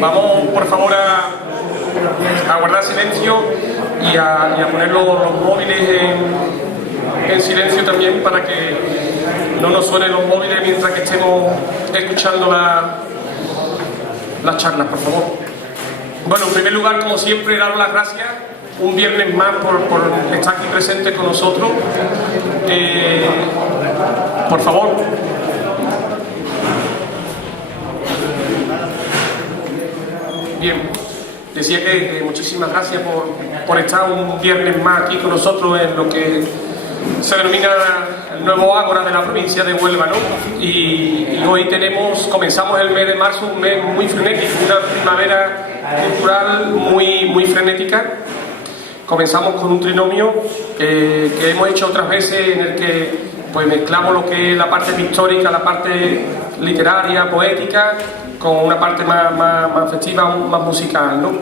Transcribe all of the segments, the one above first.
Vamos, por favor, a guardar silencio y a poner los móviles en silencio también para que no nos suenen los móviles mientras que estemos escuchando las charlas, por favor. Bueno, en primer lugar, como siempre, daros las gracias un viernes más por estar aquí presente con nosotros. Por favor. Bien, decía que muchísimas gracias por estar un viernes más aquí con nosotros en lo que se denomina el nuevo Ágora de la provincia de Huelva, ¿no? Y hoy comenzamos el mes de marzo, un mes muy frenético, una primavera cultural muy frenética. Comenzamos con un trinomio que hemos hecho otras veces, en el que pues mezclamos lo que es la parte pictórica, la parte literaria, poética, con una parte más festiva, más musical, ¿no?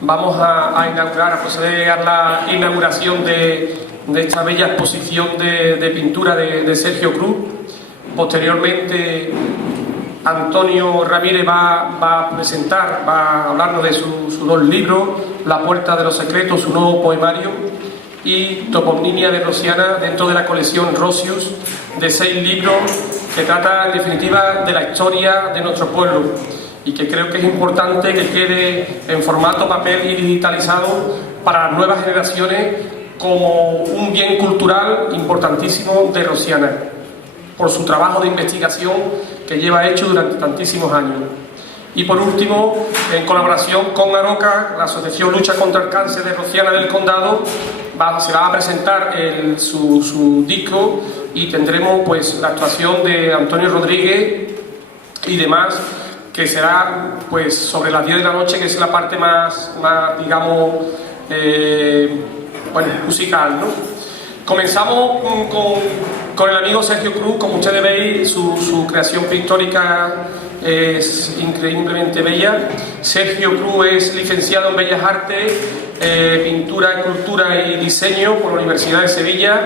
Vamos a proceder a la inauguración de esta bella exposición de pintura de Sergio Cruz. Posteriormente, Antonio Ramírez va a hablarnos de sus dos libros, La puerta de los secretos, su nuevo poemario, y Toponimia de Rosiana, dentro de la colección Rosius, de 6 libros que trata en definitiva de la historia de nuestro pueblo y que creo que es importante que quede en formato papel y digitalizado para las nuevas generaciones como un bien cultural importantísimo de Rosiana, por su trabajo de investigación que lleva hecho durante tantísimos años. Y por último, en colaboración con Aroca, la Asociación Lucha contra el Cáncer de Rosiana del Condado, se va a presentar su disco y tendremos pues la actuación de Antonio Rodríguez y demás, que será pues sobre las 10 de la noche, que es la parte más digamos, musical, ¿no? Comenzamos con el amigo Sergio Cruz. Como ustedes veis, su creación pictórica es increíblemente bella. Sergio Cruz es licenciado en Bellas Artes, Pintura, Escultura y Diseño por la Universidad de Sevilla,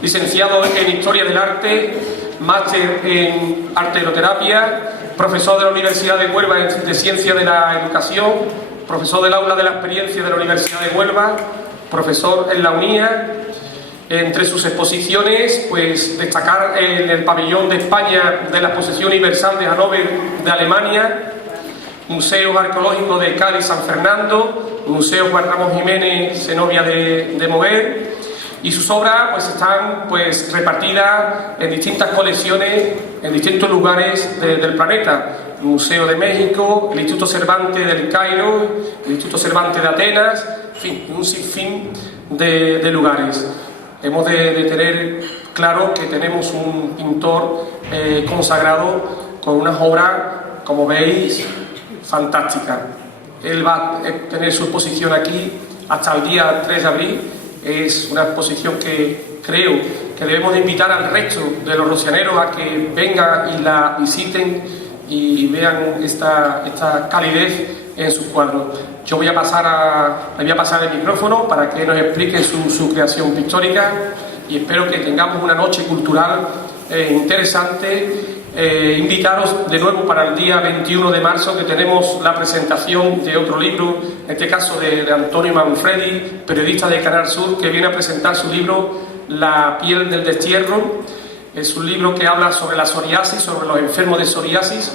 licenciado en Historia del Arte, máster en Arteroterapia, profesor de la Universidad de Huelva de Ciencia de la Educación, profesor del Aula de la Experiencia de la Universidad de Huelva, profesor en la UNIA. Entre sus exposiciones, pues destacar en el pabellón de España de la Exposición Universal de Hannover de Alemania, Museo Arqueológico de Cádiz San Fernando, Museo Juan Ramón Jiménez Zenobia de Moguer, y sus obras pues están pues repartidas en distintas colecciones en distintos lugares del planeta: el Museo de México, el Instituto Cervantes del Cairo, el Instituto Cervantes de Atenas, en fin, un sinfín de lugares. Hemos de tener claro que tenemos un pintor consagrado con unas obras, como veis, fantásticas. Él va a tener su exposición aquí hasta el día 3 de abril. Es una exposición que creo que debemos de invitar al resto de los rosianeros a que vengan y la visiten y vean esta calidez en sus cuadros. Yo le voy a pasar el micrófono para que nos explique su creación pictórica, y espero que tengamos una noche cultural interesante. Invitaros de nuevo para el día 21 de marzo, que tenemos la presentación de otro libro, en este caso de Antonio Manfredi, periodista de Canal Sur, que viene a presentar su libro La piel del destierro. Es un libro que habla sobre la psoriasis, sobre los enfermos de psoriasis.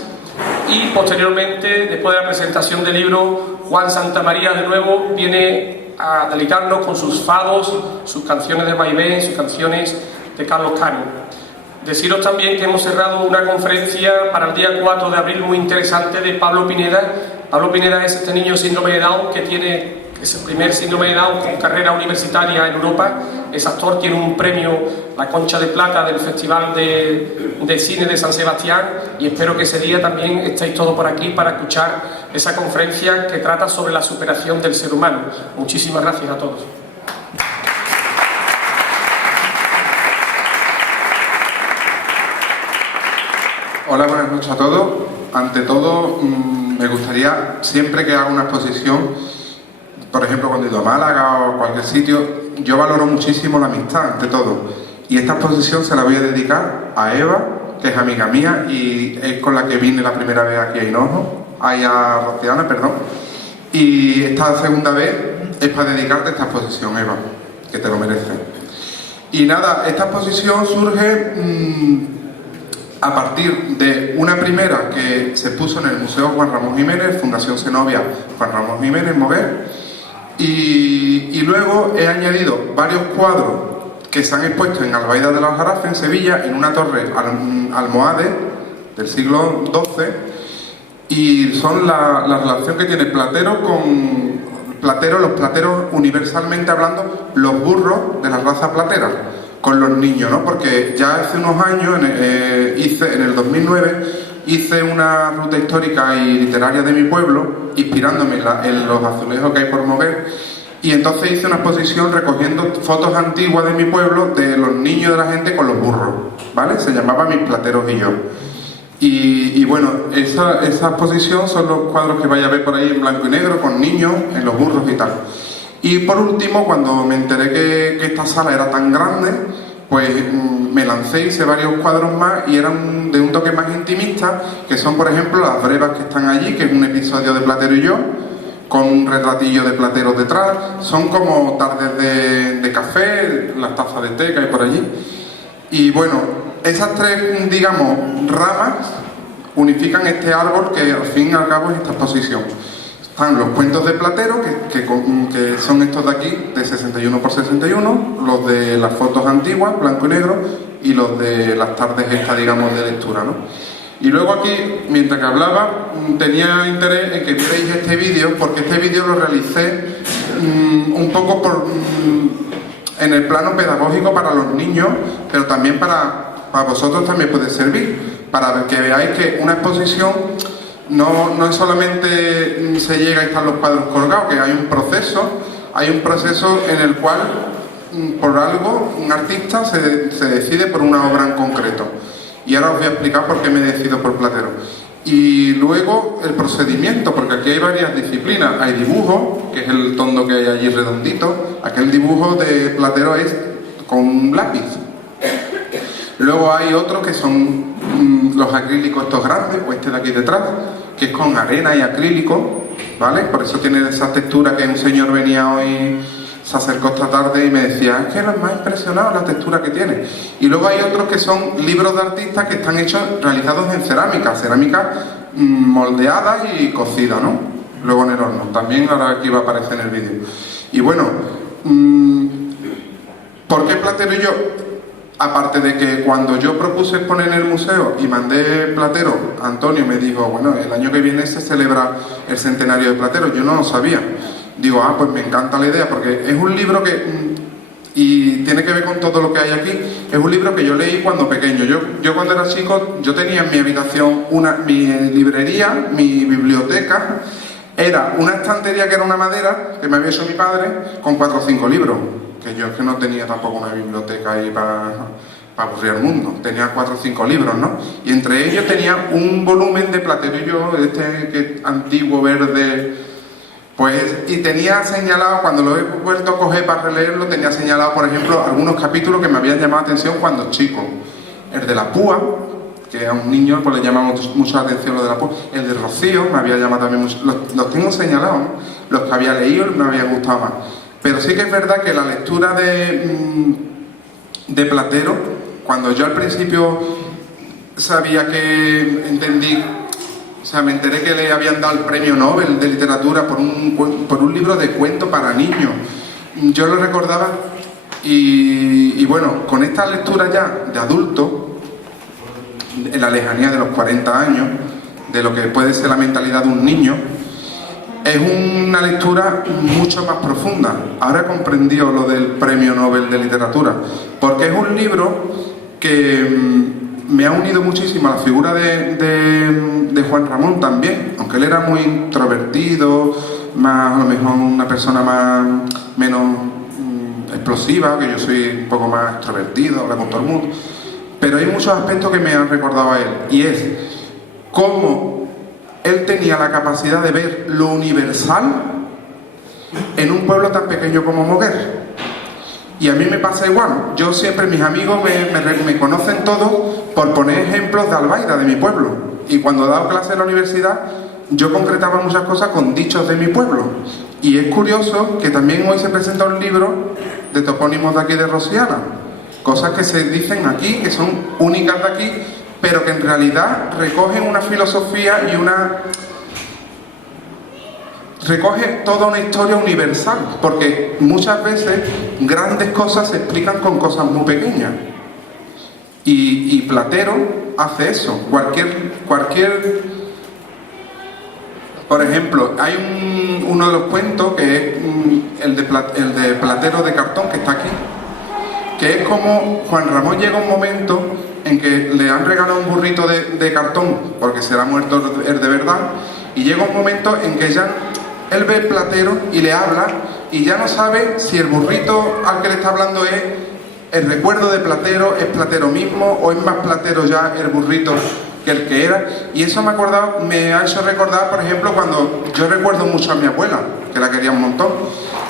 Y posteriormente, después de la presentación del libro, Juan Santamaría de nuevo viene a deleitarnos con sus fados, sus canciones de vaivén, sus canciones de Carlos Cano. Deciros también que hemos cerrado una conferencia para el día 4 de abril muy interesante de Pablo Pineda. Pablo Pineda es este niño síndrome de Down que es el primer síndrome de Down con carrera universitaria en Europa. Es actor, tiene un premio, la Concha de Plata del Festival de Cine de San Sebastián, y espero que ese día también estéis todos por aquí para escuchar esa conferencia que trata sobre la superación del ser humano. Muchísimas gracias a todos. Hola, buenas noches a todos. Ante todo, me gustaría, siempre que hago una exposición, por ejemplo cuando he ido a Málaga o cualquier sitio, yo valoro muchísimo la amistad, ante todo. Y esta exposición se la voy a dedicar a Eva, que es amiga mía y es con la que vine la primera vez aquí a Hinojo. a Rociana, perdón. Y esta segunda vez es para dedicarte a esta exposición, Eva, que te lo mereces. Y nada, esta exposición surge a partir de una primera que se puso en el Museo Juan Ramón Jiménez, Fundación Zenobia Juan Ramón Jiménez, Moguer, y luego he añadido varios cuadros que se han expuesto en Albaida de la Aljarafe, en Sevilla, en una torre almohade del siglo XII, y son la relación que tiene Platero con los plateros, universalmente hablando, los burros de la raza platera, con los niños, ¿no? Porque ya hace unos años, en el 2009, hice una ruta histórica y literaria de mi pueblo, inspirándome en los azulejos que hay por Moguer, y entonces hice una exposición recogiendo fotos antiguas de mi pueblo, de los niños de la gente con los burros, ¿vale? Se llamaba Mis plateros y yo. Y bueno, esa exposición son los cuadros que vais a ver por ahí en blanco y negro, con niños, en los burros y tal. Y por último, cuando me enteré que esta sala era tan grande, pues me lancé, hice varios cuadros más y eran de un toque más intimista, que son, por ejemplo, las brevas que están allí, que es un episodio de Platero y yo, con un retratillo de Platero detrás. Son como tardes de café, las tazas de té que hay por allí. Y bueno, esas tres, digamos, ramas unifican este árbol que al fin y al cabo es esta exposición. Están los cuentos de Platero, que son estos de aquí, de 61 por 61, los de las fotos antiguas, blanco y negro, y los de las tardes estas, digamos, de lectura, ¿no? Y luego aquí, mientras que hablaba, tenía interés en que vierais este vídeo, porque este vídeo lo realicé un poco en el plano pedagógico para los niños, pero también para vosotros también puede servir, para que veáis que una exposición no es solamente se llega y están los cuadros colgados, que hay un proceso en el cual por algo un artista se decide por una obra en concreto. Y ahora os voy a explicar por qué me decido por Platero. Y luego el procedimiento, porque aquí hay varias disciplinas. Hay dibujo, que es el tondo que hay allí redondito. Aquel dibujo de Platero es con un lápiz. Luego hay otros que son los acrílicos estos grandes, o este de aquí detrás, que es con arena y acrílico, ¿vale? Por eso tiene esa textura que un señor venía hoy, se acercó esta tarde y me decía, es que me ha impresionado la textura que tiene. Y luego hay otros que son libros de artistas que están realizados en cerámica moldeada y cocida, ¿no? Luego en el horno. También ahora aquí va a aparecer en el vídeo. Y bueno, ¿por qué Platero y yo? Aparte de que cuando yo propuse exponer en el museo y mandé Platero, Antonio me dijo, bueno, el año que viene se celebra el centenario de Platero. Yo no lo sabía. Digo, pues me encanta la idea, porque es un libro que, y tiene que ver con todo lo que hay aquí, es un libro que yo leí cuando pequeño. Yo cuando era chico, yo tenía en mi habitación mi librería, mi biblioteca, era una estantería que era una madera, que me había hecho mi padre, con 4 o 5 libros, que yo es que no tenía tampoco una biblioteca ahí para aburrir al mundo, tenía 4 o 5 libros, ¿no? Y entre ellos tenía un volumen de Platero y yo, que antiguo verde. Pues, y tenía señalado, cuando lo he vuelto a coger para releerlo, tenía señalado, por ejemplo, algunos capítulos que me habían llamado la atención cuando chico. El de la púa, que a un niño pues le llamamos mucho la atención lo de la púa. El de Rocío me había llamado también mucho. Los tengo señalados, ¿no? Los que había leído me habían gustado más. Pero sí que es verdad que la lectura de Platero, cuando yo al principio sabía que entendí, o sea, me enteré que le habían dado el premio Nobel de literatura por un libro de cuento para niños. Yo lo recordaba y bueno, con esta lectura ya de adulto, en la lejanía de los 40 años, de lo que puede ser la mentalidad de un niño, es una lectura mucho más profunda. Ahora he comprendido lo del premio Nobel de literatura, porque es un libro que me ha unido muchísimo a la figura de Juan Ramón también, aunque él era muy introvertido, más, a lo mejor una persona menos explosiva, que yo soy un poco más extrovertido, habla con todo el mundo, pero hay muchos aspectos que me han recordado a él, y es cómo él tenía la capacidad de ver lo universal en un pueblo tan pequeño como Moguer. Y a mí me pasa igual. Yo siempre, mis amigos me conocen todos por poner ejemplos de Albaida, de mi pueblo. Y cuando he dado clase en la universidad, yo concretaba muchas cosas con dichos de mi pueblo. Y es curioso que también hoy se presenta un libro de topónimos de aquí de Rosiana, cosas que se dicen aquí, que son únicas de aquí, pero que en realidad recogen una filosofía y recoge toda una historia universal, porque muchas veces grandes cosas se explican con cosas muy pequeñas. Y Platero hace eso. Por ejemplo, hay uno de los cuentos que es el de Platero de cartón, que está aquí, que es como Juan Ramón llega un momento en que le han regalado un burrito de cartón porque se le ha muerto el de verdad, y llega un momento en que ya él ve Platero y le habla y ya no sabe si el burrito al que le está hablando es el recuerdo de Platero, es Platero mismo o es más Platero ya el burrito que el que era. Y eso me ha hecho recordar, por ejemplo, cuando yo recuerdo mucho a mi abuela, que la quería un montón,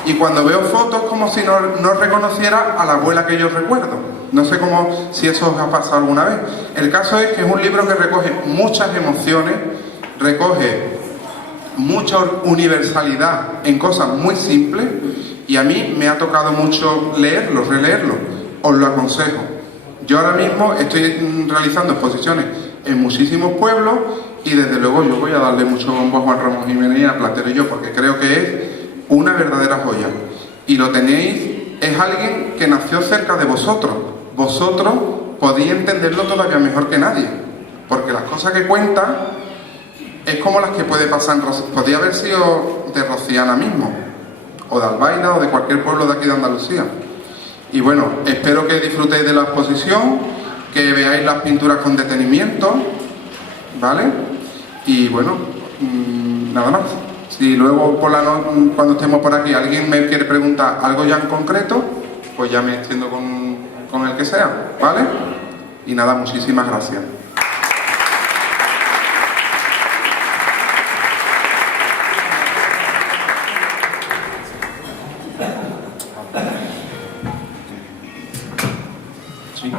y cuando veo fotos como si no reconociera a la abuela que yo recuerdo. No sé si eso os ha pasado alguna vez. El caso es que es un libro que recoge muchas emociones, recoge mucha universalidad en cosas muy simples, y a mí me ha tocado mucho leerlo, releerlo. Os lo aconsejo. Yo ahora mismo estoy realizando exposiciones en muchísimos pueblos y desde luego yo voy a darle mucho bombo a Juan Ramón Jiménez y a Platero y yo, porque creo que es una verdadera joya. Y lo tenéis, es alguien que nació cerca de vosotros. Vosotros podéis entenderlo todavía mejor que nadie, porque las cosas que cuenta es como las que puede pasar en podría haber sido de Rosiana mismo, o de Albaida, o de cualquier pueblo de aquí de Andalucía. Y bueno, espero que disfrutéis de la exposición, que veáis las pinturas con detenimiento, ¿vale? Y bueno, nada más. Si luego cuando estemos por aquí alguien me quiere preguntar algo ya en concreto, pues ya me extiendo con el que sea, ¿vale? Y nada, muchísimas gracias. Sí.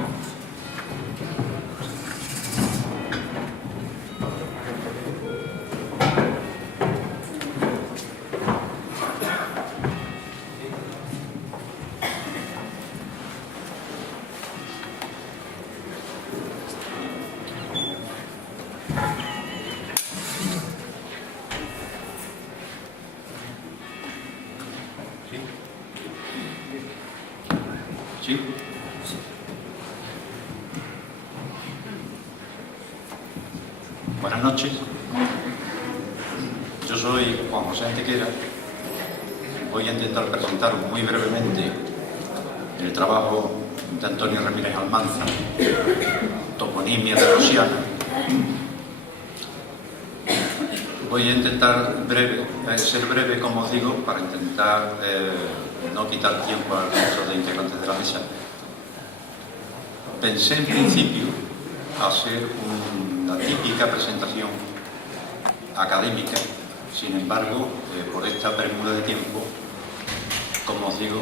Sí. Buenas noches. Yo soy Juan José Antequera. Voy a intentar presentar muy brevemente el trabajo de Antonio Ramírez Almanza, Toponimia de Rosiana. Voy a intentar ser breve, como os digo, para intentar no quitar tiempo al resto de integrantes de la mesa. Pensé en principio hacer una típica presentación académica, sin embargo, por esta premura de tiempo, como os digo,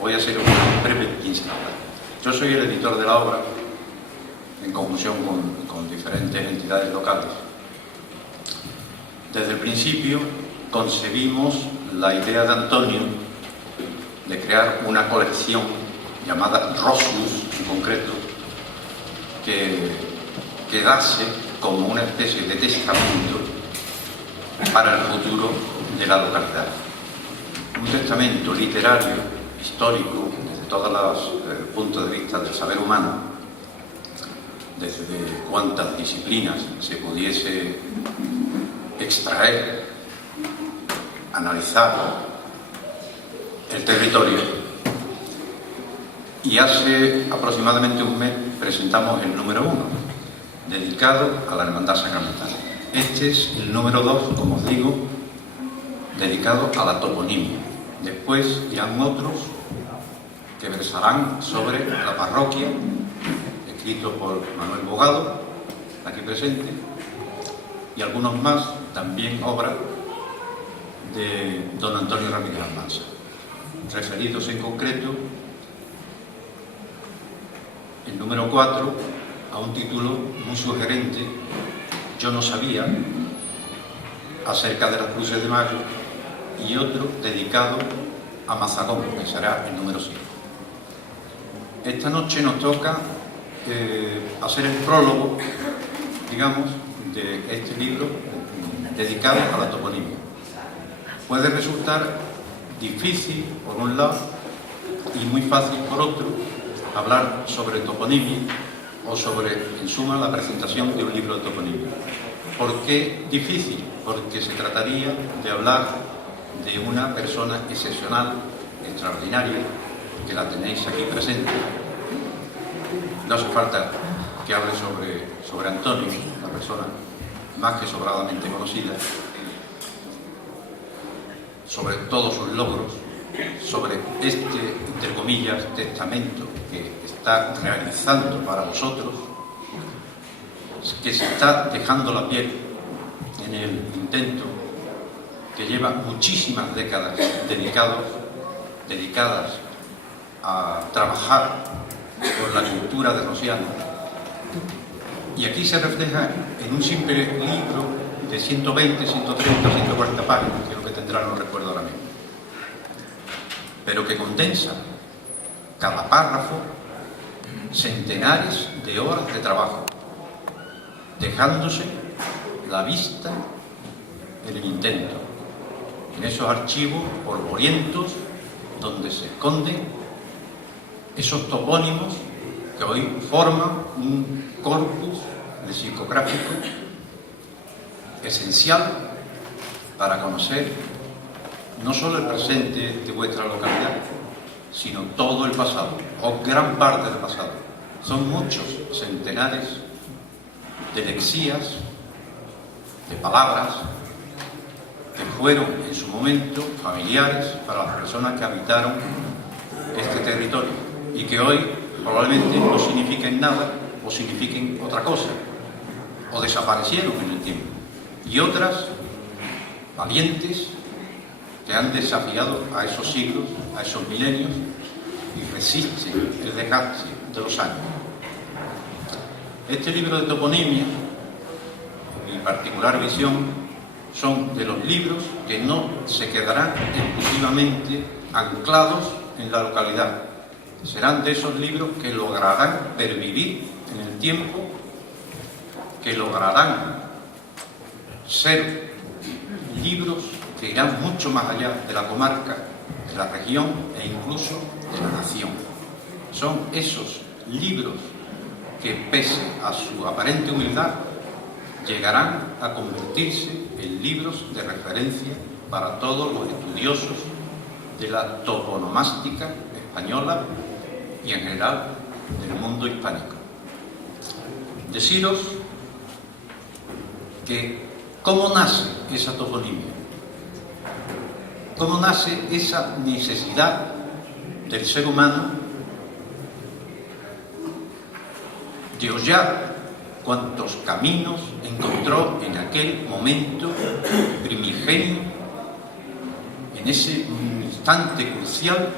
voy a hacer una breve pincelada. Yo soy el editor de la obra, en conjunción con diferentes entidades locales. Desde el principio concebimos la idea de Antonio de crear una colección llamada Roslus, en concreto, que quedase como una especie de testamento para el futuro de la localidad. Un testamento literario, histórico, desde todos los puntos de vista del saber humano, desde cuántas disciplinas se pudiese extraer, analizar el territorio. Y hace aproximadamente un mes presentamos el número 1, dedicado a la Hermandad Sacramental. Este es el número 2, como os digo, dedicado a la toponimia. Después irán otros que versarán sobre la parroquia, escrito por Manuel Bogado, aquí presente, y algunos más, también obra de don Antonio Ramírez Almanza, referidos en concreto, el número 4, a un título muy sugerente Yo no sabía, acerca de las Cruces de Mayo, y otro dedicado a Mazagón, que será el número 5. Esta noche nos toca hacer el prólogo, digamos, de este libro dedicado a la toponimia. Puede resultar difícil, por un lado, y muy fácil, por otro, hablar sobre toponimia o sobre, en suma, la presentación de un libro de toponimia. ¿Por qué difícil? Porque se trataría de hablar de una persona excepcional, extraordinaria, que la tenéis aquí presente. No hace falta que hable sobre Antonio, una persona más que sobradamente conocida, sobre todos sus logros, sobre este, entre comillas, testamento que está realizando para vosotros, que se está dejando la piel en el intento, que lleva muchísimas décadas dedicadas a trabajar por la cultura de Rosiano. Y aquí se refleja en un simple libro de 120, 130, 140 páginas, que es lo que tendrá, no recuerdo ahora mismo, pero que condensa cada párrafo centenares de horas de trabajo, dejándose la vista en el intento, en esos archivos polvorientos donde se esconden esos topónimos que hoy forman un corpus lexicográfico esencial para conocer no solo el presente de vuestra localidad, sino todo el pasado, o gran parte del pasado. Son muchos centenares de lexías, de palabras, que fueron en su momento familiares para las personas que habitaron este territorio y que hoy probablemente no signifiquen nada o signifiquen otra cosa, o desaparecieron en el tiempo. Y otras, valientes, que han desafiado a esos siglos, a esos milenios, y resisten el desgaste de los años. Este libro de toponimia, mi particular visión, son de los libros que no se quedarán exclusivamente anclados en la localidad. Serán de esos libros que lograrán pervivir en el tiempo, que lograrán ser libros que irán mucho más allá de la comarca, de la región e incluso de la nación. Son esos libros que, pese a su aparente humildad, llegarán a convertirse en libros de referencia para todos los estudiosos de la toponomástica española y en general del mundo hispánico. Deciros que ¿cómo nace esa toponimia? ¿Cómo nace esa necesidad del ser humano de hollar cuantos caminos encontró en aquel momento primigenio, en ese instante crucial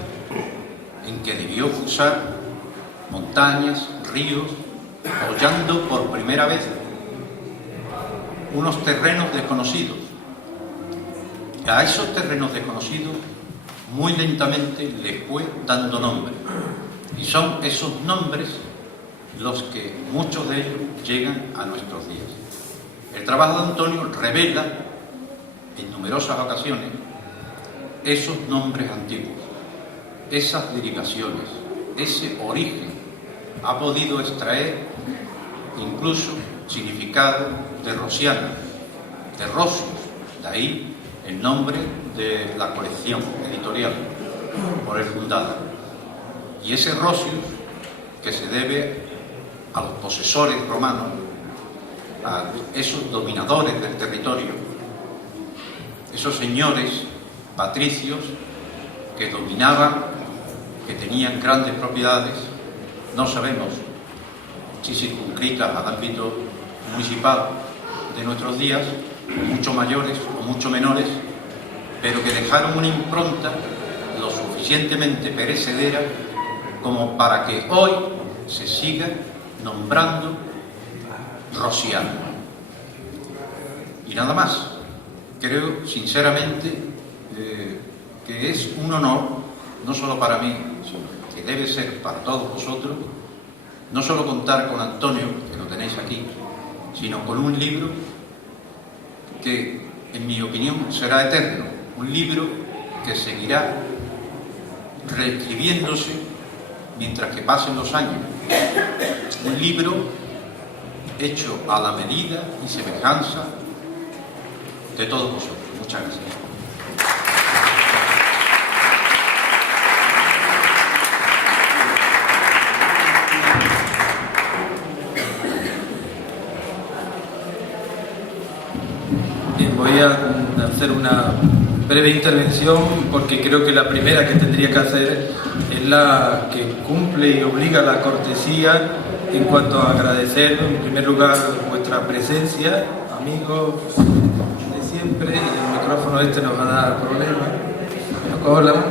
en que debió cruzar montañas, ríos, hollando por primera vez unos terrenos desconocidos? A esos terrenos desconocidos muy lentamente les fue dando nombre, y son esos nombres los que muchos de ellos llegan a nuestros días. El trabajo de Antonio revela en numerosas ocasiones esos nombres antiguos, esas derivaciones, ese origen. Ha podido extraer incluso significado de Rosiana, de Rosius, de ahí el nombre de la colección editorial por él fundada. Y ese Rosius, que se debe a los posesores romanos, a esos dominadores del territorio, esos señores patricios que dominaban, que tenían grandes propiedades, no sabemos si circunscritas al ámbito municipal de nuestros días, mucho mayores o mucho menores, pero que dejaron una impronta lo suficientemente perecedera como para que hoy se siga nombrando Rosiano. Y nada más. Creo, sinceramente, que es un honor, no solo para mí, sino que debe ser para todos vosotros, no solo contar con Antonio, que lo tenéis aquí, sino con un libro que, en mi opinión, será eterno. Un libro que seguirá reescribiéndose mientras que pasen los años. Un libro hecho a la medida y semejanza de todos vosotros. Muchas gracias. Bien, voy a hacer una breve intervención porque creo que la primera que tendría que hacer es la que cumple y obliga a la cortesía en cuanto a agradecer en primer lugar vuestra presencia, amigos de siempre, y el micrófono este nos va a dar problemas. No cojo la mano,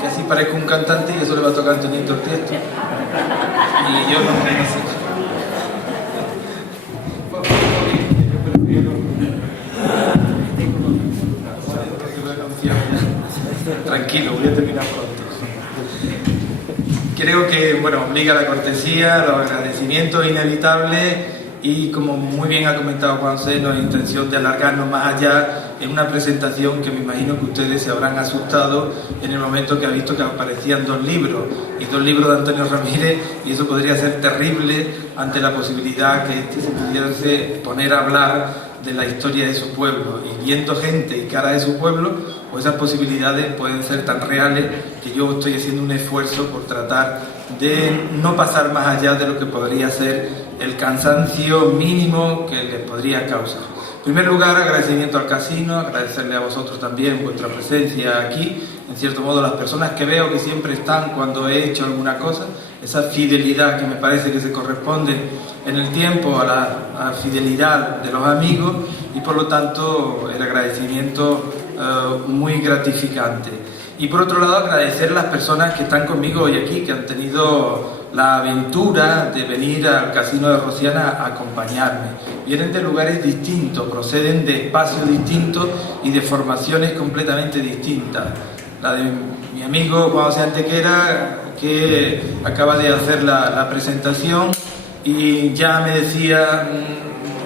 que así parezco un cantante y eso le va a tocar a Antonito el Tiesto. Y yo no sé. Tranquilo, voy a terminar pronto. Creo que, bueno, obliga la cortesía, los agradecimientos inevitables y, como muy bien ha comentado Juan C, no hay intención de alargarnos más allá en una presentación que me imagino que ustedes se habrán asustado en el momento que ha visto que aparecían dos libros de Antonio Ramírez, y eso podría ser terrible ante la posibilidad que se pudiese poner a hablar de la historia de su pueblo, y viendo gente y cara de su pueblo, pues esas posibilidades pueden ser tan reales que yo estoy haciendo un esfuerzo por tratar de no pasar más allá de lo que podría ser el cansancio mínimo que les podría causar. En primer lugar, agradecimiento al casino, agradecerle a vosotros también vuestra presencia aquí, en cierto modo las personas que veo que siempre están cuando he hecho alguna cosa, esa fidelidad que me parece que se corresponde en el tiempo a la fidelidad de los amigos, y por lo tanto el agradecimiento muy gratificante. Y por otro lado, agradecer a las personas que están conmigo hoy aquí, que han tenido la aventura de venir al Casino de Rociana a acompañarme. Vienen de lugares distintos, proceden de espacios distintos y de formaciones completamente distintas. La de mi amigo Juan José Antequera, que acaba de hacer la presentación, y ya me decía,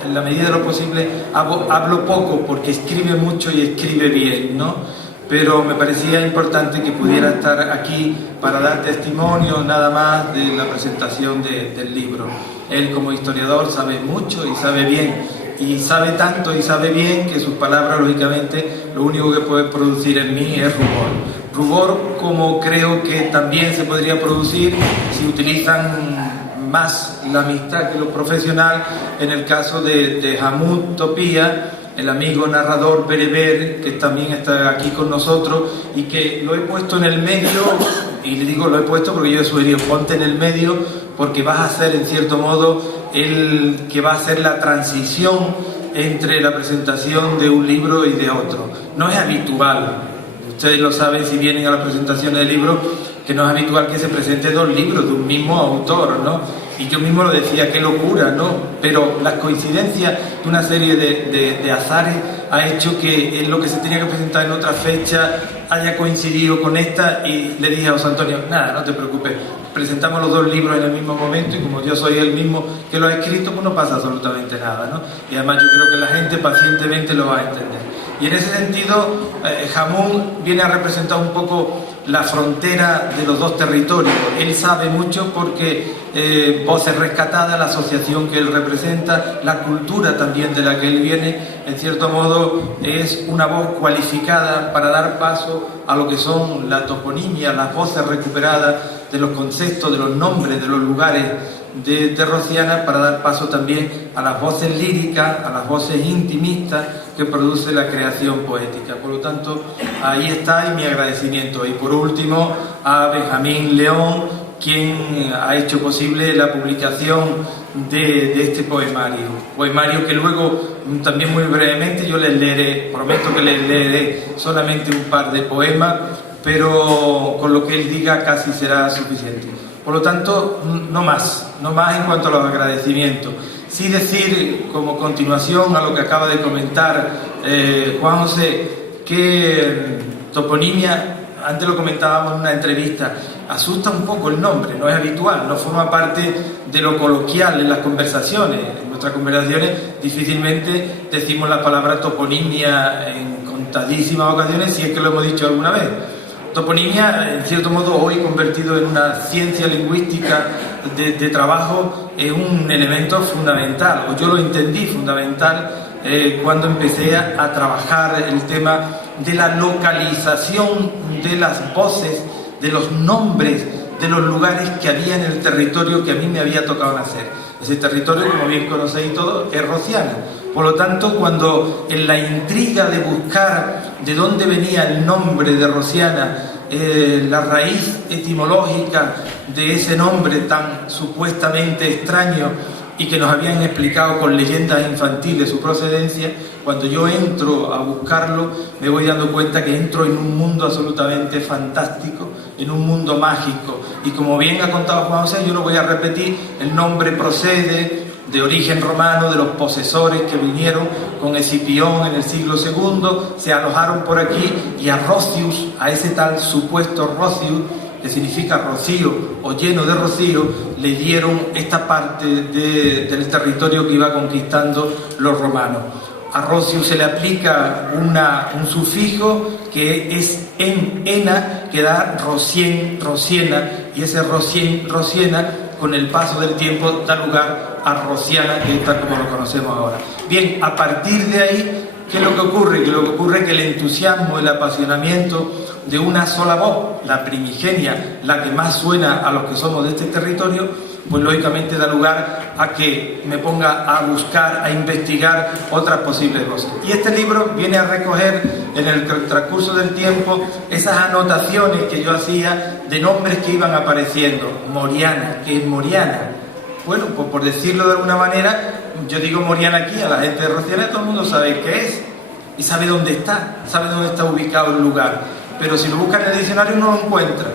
en la medida de lo posible, hablo poco porque escribe mucho y escribe bien, ¿no? Pero me parecía importante que pudiera estar aquí para dar testimonio nada más de la presentación del libro. Él, como historiador, sabe mucho y sabe bien, y sabe tanto y sabe bien que sus palabras, lógicamente, lo único que puede producir en mí es rubor. Rubor, como creo que también se podría producir si utilizan más la amistad que lo profesional, en el caso de Hamud Topía, el amigo narrador bereber, que también está aquí con nosotros, y que lo he puesto en el medio, y le digo lo he puesto porque yo he sugerido ponte en el medio, porque vas a ser en cierto modo el que va a hacer la transición entre la presentación de un libro y de otro. No es habitual, ustedes lo saben si vienen a la presentación del libro, que no es habitual que se presente dos libros de un mismo autor, ¿no? Y yo mismo lo decía, qué locura, ¿no? Pero las coincidencias de una serie de azares ha hecho que en lo que se tenía que presentar en otra fecha haya coincidido con esta, y le dije a José Antonio, nada, no te preocupes, presentamos los dos libros en el mismo momento, y como yo soy el mismo que lo ha escrito, pues no pasa absolutamente nada, ¿no? Y además yo creo que la gente pacientemente lo va a entender. Y en ese sentido, Jamún viene a representar un poco la frontera de los dos territorios. Él sabe mucho porque Voces Rescatadas, la asociación que él representa, la cultura también de la que él viene, en cierto modo es una voz cualificada para dar paso a lo que son la toponimia, las voces recuperadas de los conceptos, de los nombres, de los lugares de Rociana, para dar paso también a las voces líricas, a las voces intimistas que produce la creación poética. Por lo tanto, ahí está, y mi agradecimiento. Y por último, a Benjamín León, quien ha hecho posible la publicación de este poemario que luego, también muy brevemente, yo les leeré, prometo que les leeré solamente un par de poemas, pero con lo que él diga casi será suficiente. Por lo tanto, no más en cuanto a los agradecimientos. Sí decir, como continuación a lo que acaba de comentar Juan José, que toponimia, antes lo comentábamos en una entrevista, asusta un poco el nombre, no es habitual, no forma parte de lo coloquial en las conversaciones. En nuestras conversaciones difícilmente decimos la palabra toponimia en contadísimas ocasiones, si es que lo hemos dicho alguna vez. Toponimia, en cierto modo, hoy convertido en una ciencia lingüística de trabajo, es un elemento fundamental, o yo lo entendí fundamental cuando empecé a trabajar el tema de la localización de las voces, de los nombres de los lugares que había en el territorio que a mí me había tocado nacer. Ese territorio, como bien conocéis todos, es Rociana. Por lo tanto, cuando en la intriga de buscar de dónde venía el nombre de Rociana, la raíz etimológica de ese nombre tan supuestamente extraño y que nos habían explicado con leyendas infantiles su procedencia, cuando yo entro a buscarlo, me voy dando cuenta que entro en un mundo absolutamente fantástico, en un mundo mágico. Y como bien ha contado Juan José, yo no voy a repetir, el nombre procede de origen romano, de los posesores que vinieron con Escipión en el siglo II, se alojaron por aquí, y a Rocius, a ese tal supuesto Rocius, que significa rocío o lleno de rocío, le dieron esta parte del territorio que iba conquistando los romanos. A Rocius se le aplica un sufijo que es ena, que da rocien, rociena, y ese rocien, rociena, con el paso del tiempo da lugar a Rociana, que es tal como lo conocemos ahora. Bien, a partir de ahí, ¿qué es lo que ocurre? Que lo que ocurre es que el entusiasmo, el apasionamiento de una sola voz, la primigenia, la que más suena a los que somos de este territorio, pues lógicamente da lugar a que me ponga a buscar, a investigar otras posibles voces. Y este libro viene a recoger en el transcurso del tiempo esas anotaciones que yo hacía de nombres que iban apareciendo. Moriana, ¿qué es Moriana? Bueno, pues por decirlo de alguna manera, yo digo Moriana aquí, a la gente de Rociana todo el mundo sabe qué es y sabe dónde está ubicado el lugar. Pero si lo buscan en el diccionario no lo encuentra.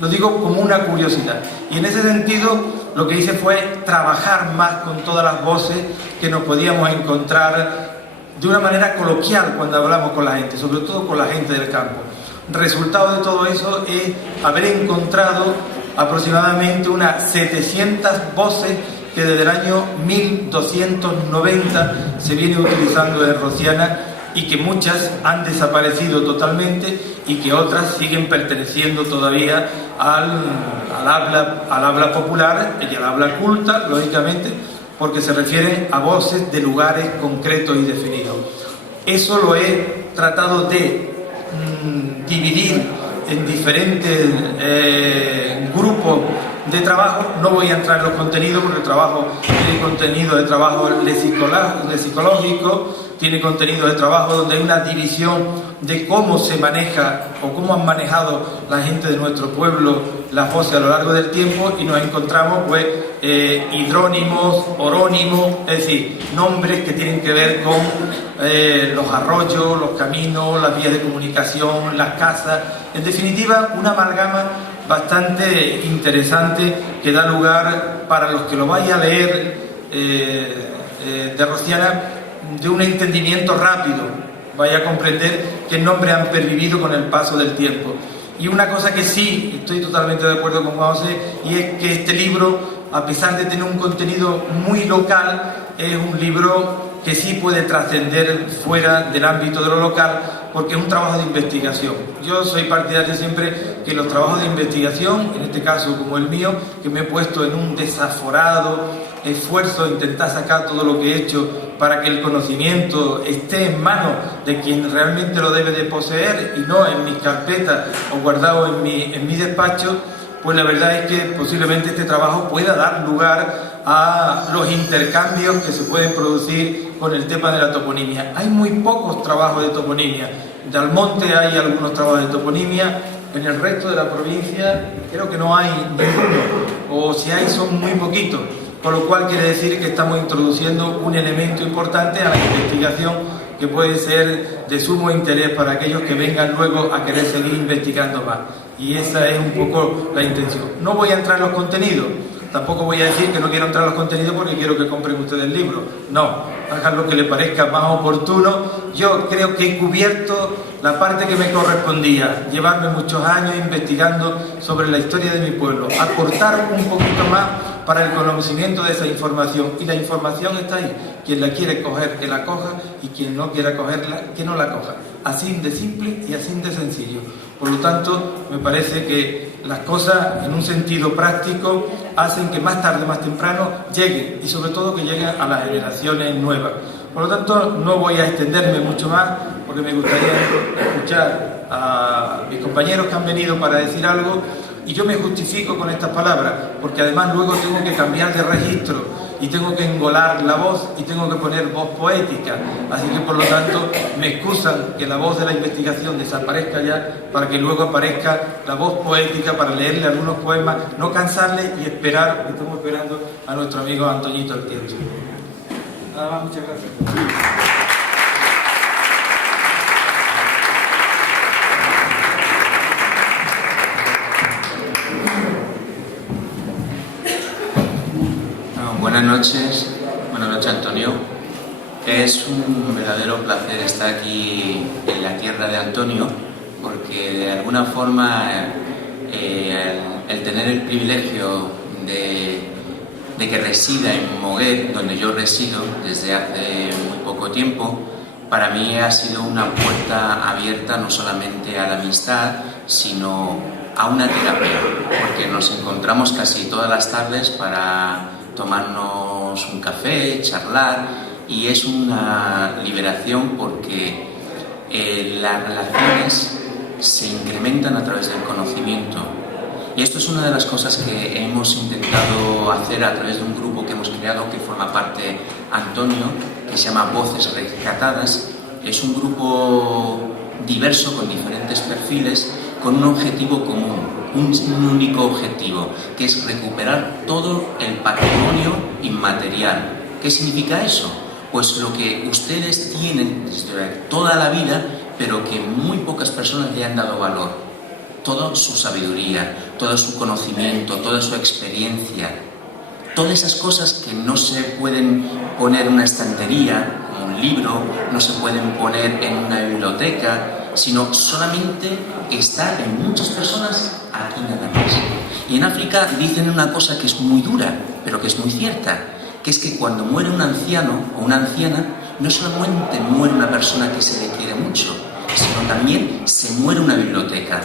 Lo digo como una curiosidad. Y en ese sentido lo que hice fue trabajar más con todas las voces que nos podíamos encontrar de una manera coloquial cuando hablamos con la gente, sobre todo con la gente del campo. Resultado de todo eso es haber encontrado aproximadamente unas 700 voces que desde el año 1290 se viene utilizando en Rociana, y que muchas han desaparecido totalmente y que otras siguen perteneciendo todavía al habla popular y al habla culta, lógicamente, porque se refieren a voces de lugares concretos y definidos. Eso lo he tratado de dividir en diferentes grupos de trabajo. No voy a entrar en los contenidos porque el trabajo tiene contenido de trabajo lexicológico, tiene contenido de trabajo donde hay una división de cómo se maneja o cómo han manejado la gente de nuestro pueblo las voces a lo largo del tiempo, y nos encontramos pues hidrónimos, orónimos, es decir, nombres que tienen que ver con los arroyos, los caminos, las vías de comunicación, las casas, en definitiva una amalgama bastante interesante que da lugar, para los que lo vayan a leer de Rociana, de un entendimiento rápido, vaya a comprender qué nombres han pervivido con el paso del tiempo. Y una cosa que sí estoy totalmente de acuerdo con Juan José, y es que este libro, a pesar de tener un contenido muy local, es un libro que sí puede trascender fuera del ámbito de lo local, porque es un trabajo de investigación. Yo soy partidario siempre que los trabajos de investigación, en este caso como el mío, que me he puesto en un desaforado esfuerzo de intentar sacar todo lo que he hecho para que el conocimiento esté en manos de quien realmente lo debe de poseer y no en mis carpetas o guardado en mi despacho, pues la verdad es que posiblemente este trabajo pueda dar lugar a los intercambios que se pueden producir con el tema de la toponimia. Hay muy pocos trabajos de toponimia. De Almonte hay algunos trabajos de toponimia, en el resto de la provincia creo que no hay ninguno, o si hay son muy poquitos, con lo cual quiere decir que estamos introduciendo un elemento importante a la investigación que puede ser de sumo interés para aquellos que vengan luego a querer seguir investigando más. Y esa es un poco la intención. No voy a entrar en los contenidos, Tampoco voy a decir que no quiero entrar a los contenidos porque quiero que compren ustedes el libro. No, hagan lo que les parezca más oportuno. Yo creo que he cubierto la parte que me correspondía, llevarme muchos años investigando sobre la historia de mi pueblo, aportar un poquito más para el conocimiento de esa información. Y la información está ahí. Quien la quiere coger, que la coja, y quien no quiera cogerla, que no la coja. Así de simple y así de sencillo. Por lo tanto, me parece que las cosas en un sentido práctico hacen que más tarde, más temprano, lleguen, y sobre todo que lleguen a las generaciones nuevas. Por lo tanto, no voy a extenderme mucho más, porque me gustaría escuchar a mis compañeros que han venido para decir algo, y yo me justifico con estas palabras, porque además luego tengo que cambiar de registro, y tengo que engolar la voz, y tengo que poner voz poética. Así que, por lo tanto, me excusan que la voz de la investigación desaparezca ya, para que luego aparezca la voz poética para leerle algunos poemas, no cansarle y esperar, porque estamos esperando a nuestro amigo Antoñito el Tiempo. Nada más, muchas gracias. Buenas noches Antonio. Es un verdadero placer estar aquí en la tierra de Antonio, porque de alguna forma el tener el privilegio de que resida en Moguer, donde yo resido desde hace muy poco tiempo, para mí ha sido una puerta abierta no solamente a la amistad, sino a una terapia, porque nos encontramos casi todas las tardes para tomarnos un café, charlar, y es una liberación porque las relaciones se incrementan a través del conocimiento. Y esto es una de las cosas que hemos intentado hacer a través de un grupo que hemos creado, que forma parte Antonio, que se llama Voces Rescatadas. Es un grupo diverso, con diferentes perfiles, con un objetivo común, un único objetivo, que es recuperar todo el patrimonio inmaterial. ¿Qué significa eso? Pues lo que ustedes tienen desde toda la vida, pero que muy pocas personas le han dado valor. Toda su sabiduría, todo su conocimiento, toda su experiencia, todas esas cosas que no se pueden poner en una estantería, como un libro, no se pueden poner en una biblioteca, sino solamente está en muchas personas aquí nada más. Y en África dicen una cosa que es muy dura, pero que es muy cierta, que es que cuando muere un anciano o una anciana, no solamente muere una persona que se le quiere mucho, sino también se muere una biblioteca,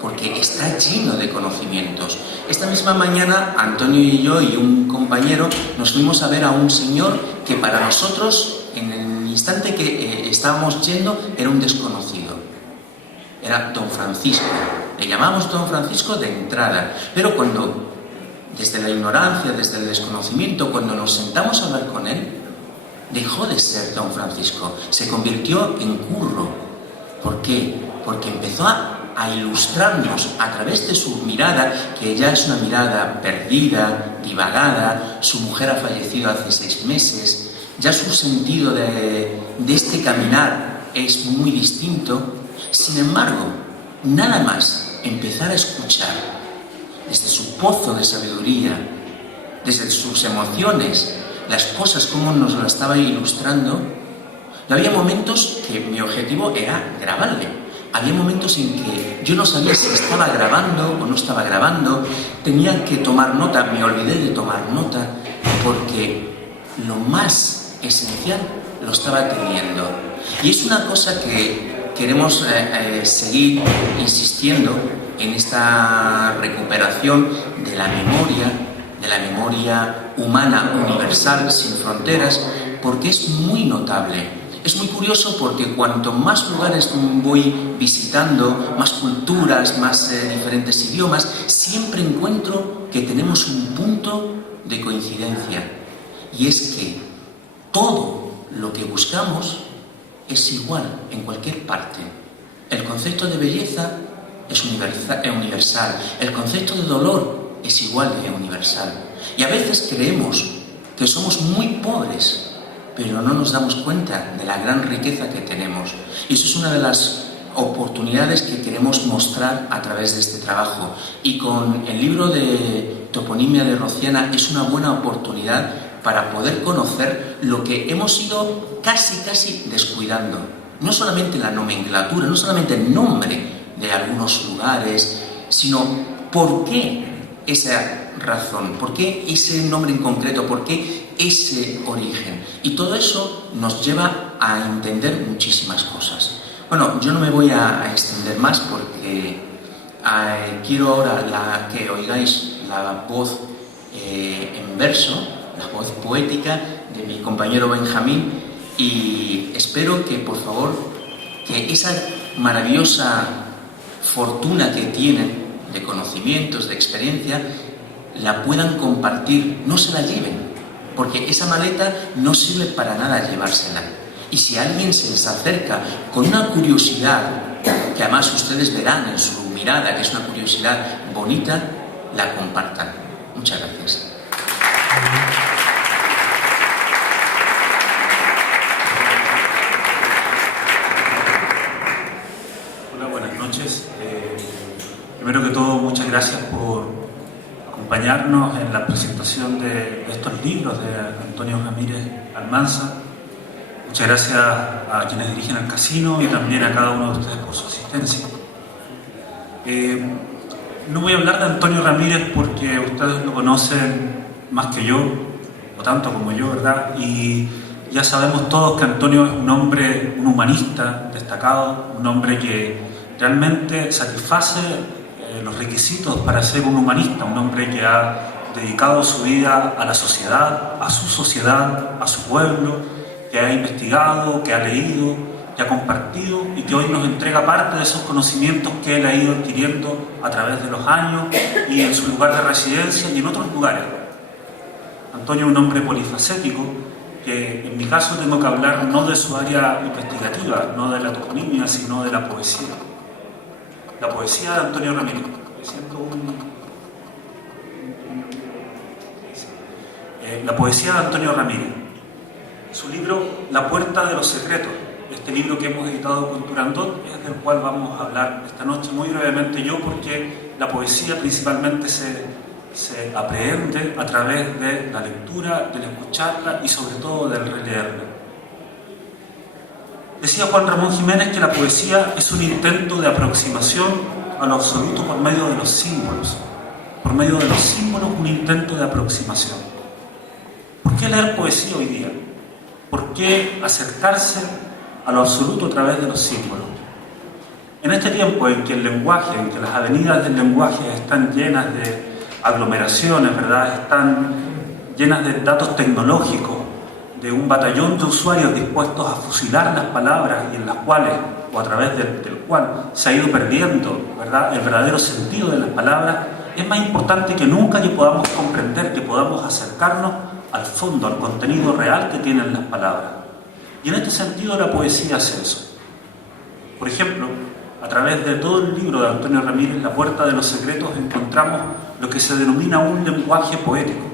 porque está lleno de conocimientos. Esta misma mañana, Antonio y yo y un compañero nos fuimos a ver a un señor que para nosotros, en el instante que estábamos yendo, era un desconocido. Era Don Francisco. Le llamamos Don Francisco de entrada, pero cuando, desde la ignorancia, desde el desconocimiento, cuando nos sentamos a hablar con él, dejó de ser Don Francisco, se convirtió en Curro. ¿Por qué? Porque empezó a ilustrarnos a través de su mirada, que ya es una mirada perdida, divagada. Su mujer ha fallecido hace 6 meses, ya su sentido de este caminar es muy distinto. Sin embargo, nada más empezar a escuchar desde su pozo de sabiduría, desde sus emociones, las cosas como nos lo estaba ilustrando, había momentos que mi objetivo era grabarle. Había momentos en que yo no sabía si estaba grabando o no estaba grabando, tenía que tomar nota, me olvidé de tomar nota, porque lo más esencial lo estaba teniendo. Y es una cosa que queremos seguir insistiendo en esta recuperación de la memoria humana universal, sin fronteras, porque es muy notable. Es muy curioso porque cuanto más lugares voy visitando, más culturas, más diferentes idiomas, siempre encuentro que tenemos un punto de coincidencia. Y es que todo lo que buscamos es igual en cualquier parte. El concepto de belleza es universal. El concepto de dolor es igual de universal. Y a veces creemos que somos muy pobres, pero no nos damos cuenta de la gran riqueza que tenemos. Y eso es una de las oportunidades que queremos mostrar a través de este trabajo. Y con el libro de Toponimia de Rociana es una buena oportunidad para poder conocer lo que hemos ido casi descuidando. No solamente la nomenclatura, no solamente el nombre de algunos lugares, sino por qué esa razón, por qué ese nombre en concreto, por qué ese origen. Y todo eso nos lleva a entender muchísimas cosas. Bueno, yo no me voy a extender más porque quiero ahora que oigáis la voz en verso, la voz poética de mi compañero Benjamín, y espero que, por favor, que esa maravillosa fortuna que tienen de conocimientos, de experiencia, la puedan compartir, no se la lleven, porque esa maleta no sirve para nada llevársela. Y si alguien se les acerca con una curiosidad, que además ustedes verán en su mirada, que es una curiosidad bonita, la compartan. Muchas gracias. Hola, buenas noches. Primero que todo, muchas gracias por acompañarnos en la presentación de estos libros de Antonio Ramírez Almanza. Muchas gracias a quienes dirigen el casino y también a cada uno de ustedes por su asistencia. No voy a hablar de Antonio Ramírez porque ustedes lo conocen más que yo, o tanto como yo, ¿verdad? Y ya sabemos todos que Antonio es un hombre, un humanista destacado, un hombre que realmente satisface los requisitos para ser un humanista, un hombre que ha dedicado su vida a la sociedad, a su pueblo, que ha investigado, que ha leído, que ha compartido y que hoy nos entrega parte de esos conocimientos que él ha ido adquiriendo a través de los años y en su lugar de residencia y en otros lugares. Antonio es un hombre polifacético que en mi caso tengo que hablar no de su área investigativa, no de la toponimia, sino de la poesía. La poesía de Antonio Ramírez. La poesía de Antonio Ramírez. Su libro La puerta de los secretos. Este libro que hemos editado con Turandot es del cual vamos a hablar esta noche muy brevemente yo, porque la poesía principalmente se aprehende a través de la lectura, del escucharla y sobre todo del releerla. Decía Juan Ramón Jiménez que la poesía es un intento de aproximación a lo absoluto por medio de los símbolos. Por medio de los símbolos, un intento de aproximación. ¿Por qué leer poesía hoy día? ¿Por qué acercarse a lo absoluto a través de los símbolos? En este tiempo en que el lenguaje, en que las avenidas del lenguaje están llenas de aglomeraciones, ¿verdad? Están llenas de datos tecnológicos, de un batallón de usuarios dispuestos a fusilar las palabras y en las cuales, o a través del cual, se ha ido perdiendo, ¿verdad?, el verdadero sentido de las palabras, es más importante que nunca que podamos comprender, que podamos acercarnos al fondo, al contenido real que tienen las palabras. Y en este sentido la poesía hace eso. Por ejemplo, a través de todo el libro de Antonio Ramírez, La puerta de los secretos, encontramos lo que se denomina un lenguaje poético.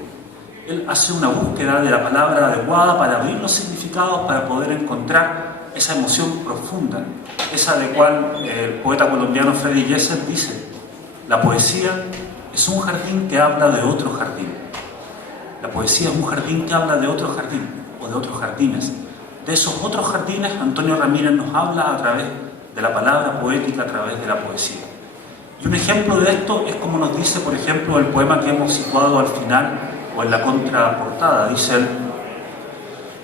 Él hace una búsqueda de la palabra adecuada para abrir los significados, para poder encontrar esa emoción profunda, esa de cual el poeta colombiano Freddy Gesell dice: la poesía es un jardín que habla de otro jardín. La poesía es un jardín que habla de otro jardín, o de otros jardines. De esos otros jardines, Antonio Ramírez nos habla a través de la palabra poética, a través de la poesía. Y un ejemplo de esto es como nos dice, por ejemplo, el poema que hemos situado al final, o en la contraportada. Dice él: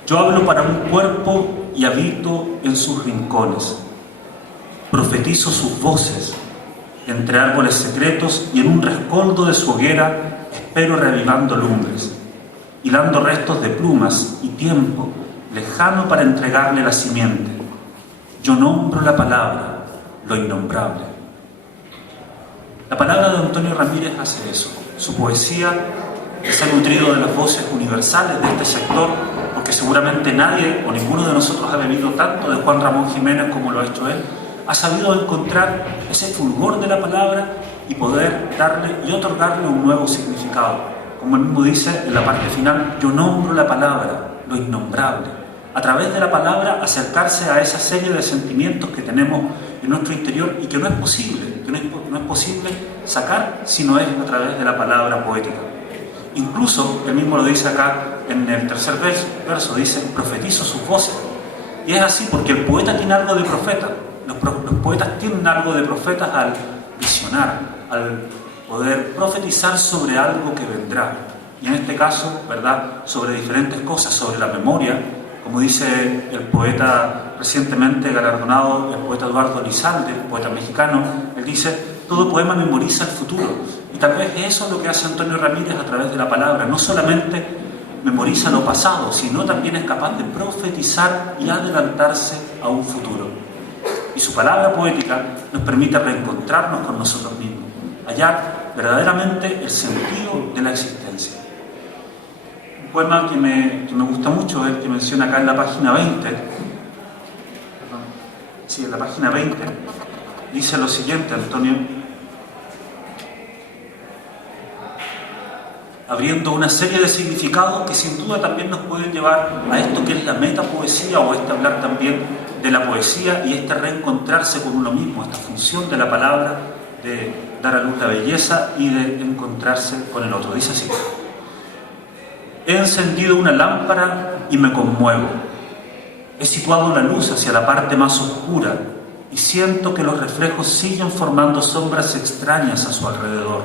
yo hablo para un cuerpo y habito en sus rincones. Profetizo sus voces entre árboles secretos y en un rescoldo de su hoguera espero reavivando lumbres, hilando restos de plumas y tiempo lejano para entregarle la simiente. Yo nombro la palabra, lo innombrable. La palabra de Antonio Ramírez hace eso. Su poesía se ha nutrido de las voces universales de este sector, porque seguramente nadie o ninguno de nosotros ha bebido tanto de Juan Ramón Jiménez como lo ha hecho él. Ha sabido encontrar ese fulgor de la palabra y poder darle y otorgarle un nuevo significado. Como él mismo dice en la parte final: yo nombro la palabra, lo innombrable. A través de la palabra acercarse a esa serie de sentimientos que tenemos en nuestro interior y que no es posible que no es posible sacar si no es a través de la palabra poética. Incluso, él mismo lo dice acá en el tercer verso, dice, profetizo sus voces. Y es así porque el poeta tiene algo de profeta. Los poetas tienen algo de profetas al visionar, al poder profetizar sobre algo que vendrá. Y en este caso, ¿verdad?, sobre diferentes cosas, sobre la memoria, como dice el poeta recientemente galardonado, el poeta Eduardo Elizalde, poeta mexicano, él dice, todo poema memoriza el futuro. Y tal vez eso es lo que hace Antonio Ramírez a través de la palabra. No solamente memoriza lo pasado, sino también es capaz de profetizar y adelantarse a un futuro. Y su palabra poética nos permite reencontrarnos con nosotros mismos, hallar verdaderamente el sentido de la existencia. Un poema que me gusta mucho es el que menciona acá en la página 20. Sí, en la página 20 dice lo siguiente, Antonio, abriendo una serie de significados que sin duda también nos pueden llevar a esto que es la metapoesía, o este hablar también de la poesía y este reencontrarse con uno mismo, esta función de la palabra de dar a luz la belleza y de encontrarse con el otro. Dice así: he encendido una lámpara y me conmuevo. He situado la luz hacia la parte más oscura y siento que los reflejos siguen formando sombras extrañas a su alrededor.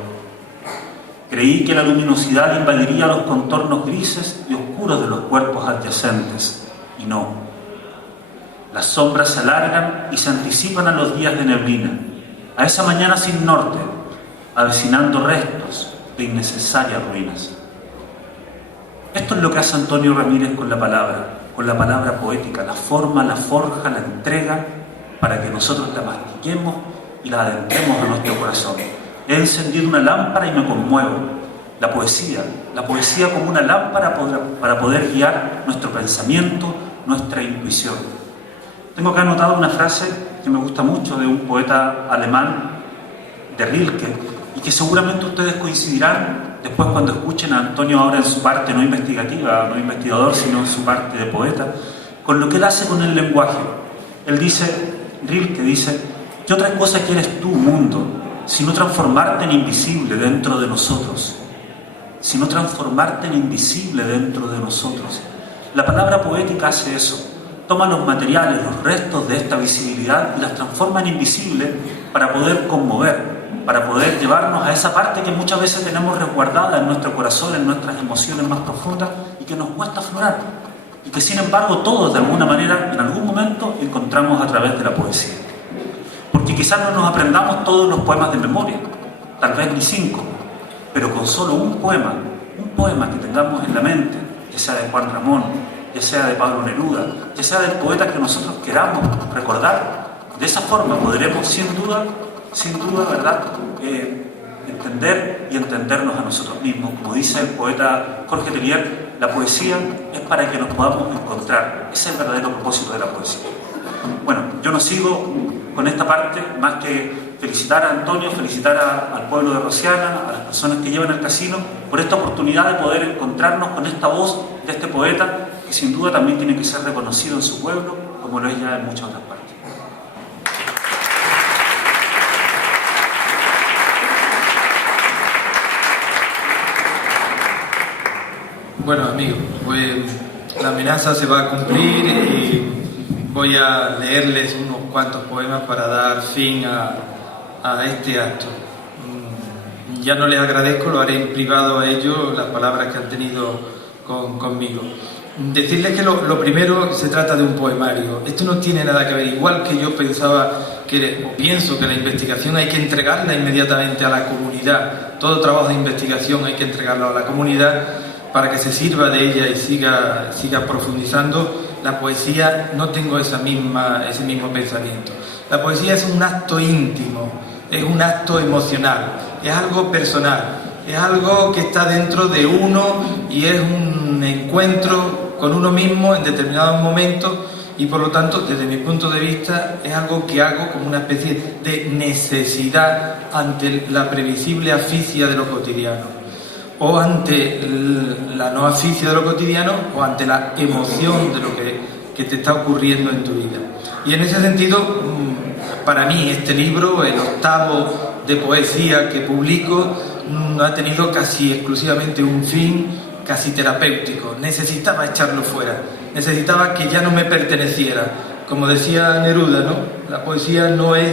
Creí que la luminosidad invadiría los contornos grises y oscuros de los cuerpos adyacentes, y no. Las sombras se alargan y se anticipan a los días de neblina, a esa mañana sin norte, avecinando restos de innecesarias ruinas. Esto es lo que hace Antonio Ramírez con la palabra poética, la forma, la forja, la entrega, para que nosotros la mastiquemos y la adentremos a nuestro corazón. He encendido una lámpara y me conmuevo. La poesía como una lámpara para poder guiar nuestro pensamiento, nuestra intuición. Tengo acá anotada una frase que me gusta mucho de un poeta alemán, de Rilke, y que seguramente ustedes coincidirán después cuando escuchen a Antonio ahora en su parte no investigativa, no investigador, sino en su parte de poeta, con lo que él hace con el lenguaje. Él dice, Rilke dice, ¿qué otra cosa quieres tú, mundo, sino transformarte en invisible dentro de nosotros? Sino transformarte en invisible dentro de nosotros. La palabra poética hace eso. Toma los materiales, los restos de esta visibilidad y las transforma en invisible para poder conmover, para poder llevarnos a esa parte que muchas veces tenemos resguardada en nuestro corazón, en nuestras emociones más profundas y que nos cuesta aflorar. Y que sin embargo todos de alguna manera, en algún momento, encontramos a través de la poesía. Porque quizás no nos aprendamos todos los poemas de memoria, tal vez ni 5, pero con solo un poema que tengamos en la mente, ya sea de Juan Ramón, ya sea de Pablo Neruda, ya sea del poeta que nosotros queramos recordar, de esa forma podremos sin duda, ¿verdad?, entender y entendernos a nosotros mismos. Como dice el poeta Jorge Tellier, la poesía es para que nos podamos encontrar. Ese es el verdadero propósito de la poesía. Bueno, yo no sigo con esta parte más que felicitar a Antonio, felicitar al pueblo de Rosiana, a las personas que llevan el casino, por esta oportunidad de poder encontrarnos con esta voz de este poeta, que sin duda también tiene que ser reconocido en su pueblo, como lo es ya en muchas otras partes. Bueno, amigos, pues la amenaza se va a cumplir y voy a leerles unos cuantos poemas para dar fin a este acto. Ya no les agradezco, lo haré en privado a ellos, las palabras que han tenido conmigo. Decirles que lo primero, se trata de un poemario. Esto no tiene nada que ver, igual que yo pienso que la investigación hay que entregarla inmediatamente a la comunidad. Todo trabajo de investigación hay que entregarlo a la comunidad para que se sirva de ella y siga profundizando. La poesía, no tengo ese mismo pensamiento. La poesía es un acto íntimo, es un acto emocional, es algo personal, es algo que está dentro de uno y es un encuentro con uno mismo en determinados momentos y por lo tanto, desde mi punto de vista, es algo que hago como una especie de necesidad ante la previsible asfixia de lo cotidiano, o ante la no asfixia de lo cotidiano, o ante la emoción de lo que te está ocurriendo en tu vida. Y en ese sentido, para mí este libro, el 8º de poesía que publico, ha tenido casi exclusivamente un fin casi terapéutico. Necesitaba echarlo fuera, necesitaba que ya no me perteneciera. Como decía Neruda, ¿no? La poesía no es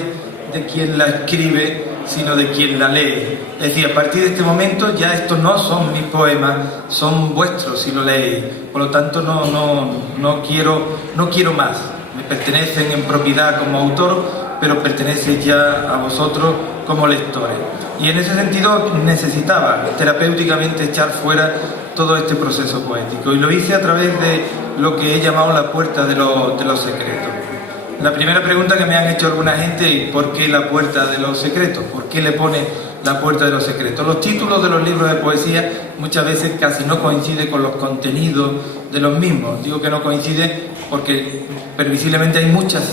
de quien la escribe, sino de quien la lee. Es decir, a partir de este momento ya estos no son mis poemas, son vuestros si lo leéis. Por lo tanto, no quiero más. Me pertenecen en propiedad como autor, pero pertenece ya a vosotros como lectores. Y en ese sentido necesitaba terapéuticamente echar fuera todo este proceso poético. Y lo hice a través de lo que he llamado la puerta de los secretos. La primera pregunta que me han hecho alguna gente es ¿por qué la puerta de los secretos? ¿Por qué le pone la puerta de los secretos? Los títulos de los libros de poesía muchas veces casi no coinciden con los contenidos de los mismos. Digo que no coinciden porque previsiblemente hay muchos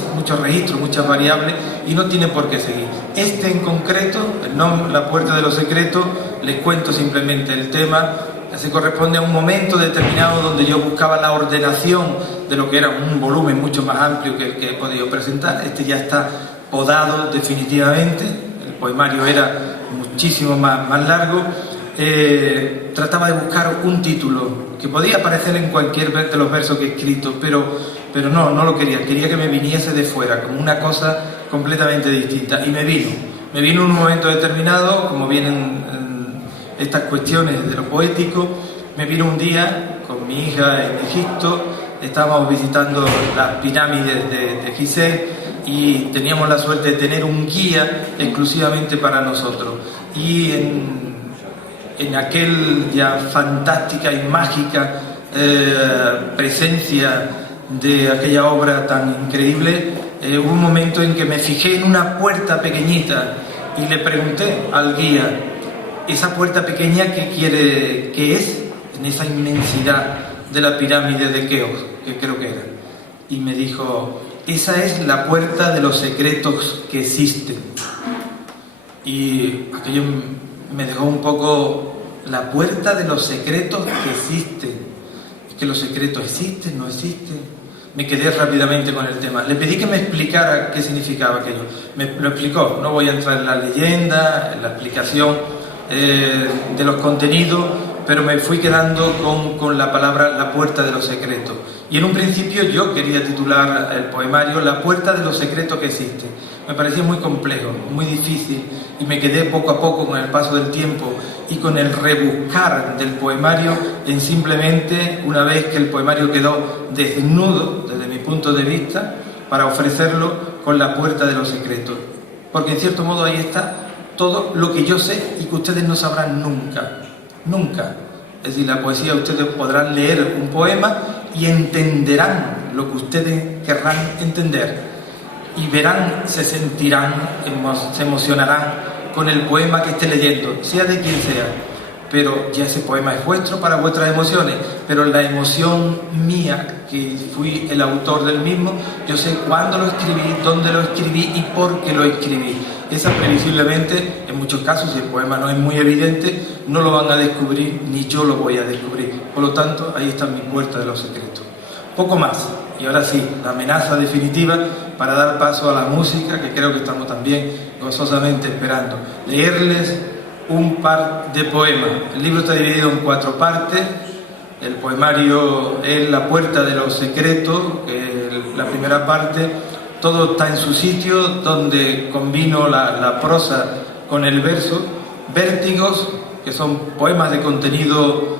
registros, muchas variables y no tiene por qué seguir. Este en concreto, el nombre, la puerta de los secretos, les cuento simplemente el tema. Se corresponde a un momento determinado donde yo buscaba la ordenación de lo que era un volumen mucho más amplio que el que he podido presentar. Este ya está podado definitivamente, el poemario era muchísimo más largo. Trataba de buscar un título que podía aparecer en cualquier de los versos que he escrito, pero no lo quería que me viniese de fuera, como una cosa completamente distinta. Y me vino en un momento determinado, como vienen estas cuestiones de lo poético. Me vino un día con mi hija en Egipto, estábamos visitando las pirámides de Gizeh y teníamos la suerte de tener un guía exclusivamente para nosotros. Y en aquel ya fantástica y mágica presencia de aquella obra tan increíble, hubo un momento en que me fijé en una puerta pequeñita y le pregunté al guía: esa puerta pequeña, ¿qué es en esa inmensidad de la pirámide de Keops, que creo que era? Y me dijo: esa es la puerta de los secretos que existen. Y aquello me dejó un poco, la puerta de los secretos que existen. Es que los secretos existen, no existen. Me quedé rápidamente con el tema. Le pedí que me explicara qué significaba aquello. Me lo explicó. No voy a entrar en la leyenda, en la explicación de los contenidos, pero me fui quedando con la palabra la puerta de los secretos. Y en un principio yo quería titular el poemario La puerta de los secretos que existe. Me parecía muy complejo, muy difícil, y me quedé poco a poco con el paso del tiempo y con el rebuscar del poemario en simplemente, una vez que el poemario quedó desnudo desde mi punto de vista, para ofrecerlo con la puerta de los secretos. Porque en cierto modo ahí está todo lo que yo sé y que ustedes no sabrán nunca. Es decir, la poesía, ustedes podrán leer un poema y entenderán lo que ustedes querrán entender. Y verán, se sentirán, se emocionarán con el poema que esté leyendo, sea de quien sea. Pero ya ese poema es vuestro para vuestras emociones. Pero la emoción mía, que fui el autor del mismo, yo sé cuándo lo escribí, dónde lo escribí y por qué lo escribí. Esa previsiblemente, en muchos casos, si el poema no es muy evidente, no lo van a descubrir, ni yo lo voy a descubrir. Por lo tanto, ahí está mi puerta de los secretos. Poco más. Y ahora sí, la amenaza definitiva para dar paso a la música, que creo que estamos también gozosamente esperando. Leerles un par de poemas. El libro está dividido en 4 partes. El poemario es La puerta de los secretos, que es la primera parte. Todo está en su sitio, donde combino la prosa con el verso. Vértigos, que son poemas de contenido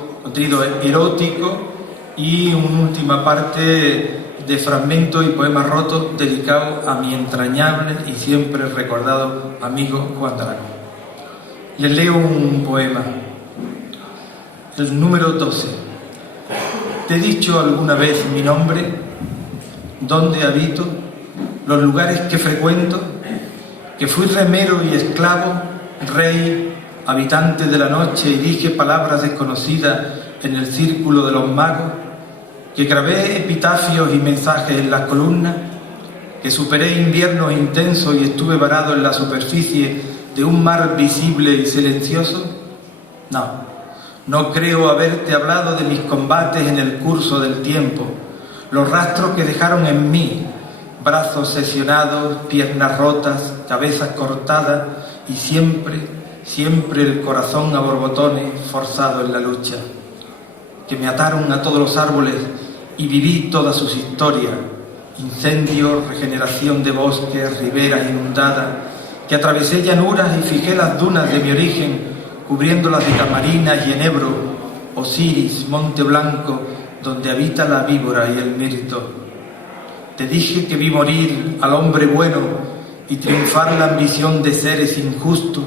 erótico, y una última parte de fragmentos y poemas rotos dedicados a mi entrañable y siempre recordado amigo Juan de Aragón. Les leo un poema, el número 12. ¿Te he dicho alguna vez mi nombre? ¿Dónde habito? ¿Los lugares que frecuento? Que fui remero y esclavo, rey, habitante de la noche, y dije palabras desconocidas en el círculo de los magos, que grabé epitafios y mensajes en las columnas, que superé inviernos intensos y estuve varado en la superficie de un mar visible y silencioso. No creo haberte hablado de mis combates en el curso del tiempo, los rastros que dejaron en mí, brazos sesionados, piernas rotas, cabezas cortadas y siempre el corazón a borbotones forzado en la lucha. Que me ataron a todos los árboles y viví todas sus historias, incendios, regeneración de bosques, riberas inundadas, que atravesé llanuras y fijé las dunas de mi origen, cubriéndolas de tamarinas y enebro, Osiris, Monte Blanco, donde habita la víbora y el mirto. Te dije que vi morir al hombre bueno y triunfar la ambición de seres injustos,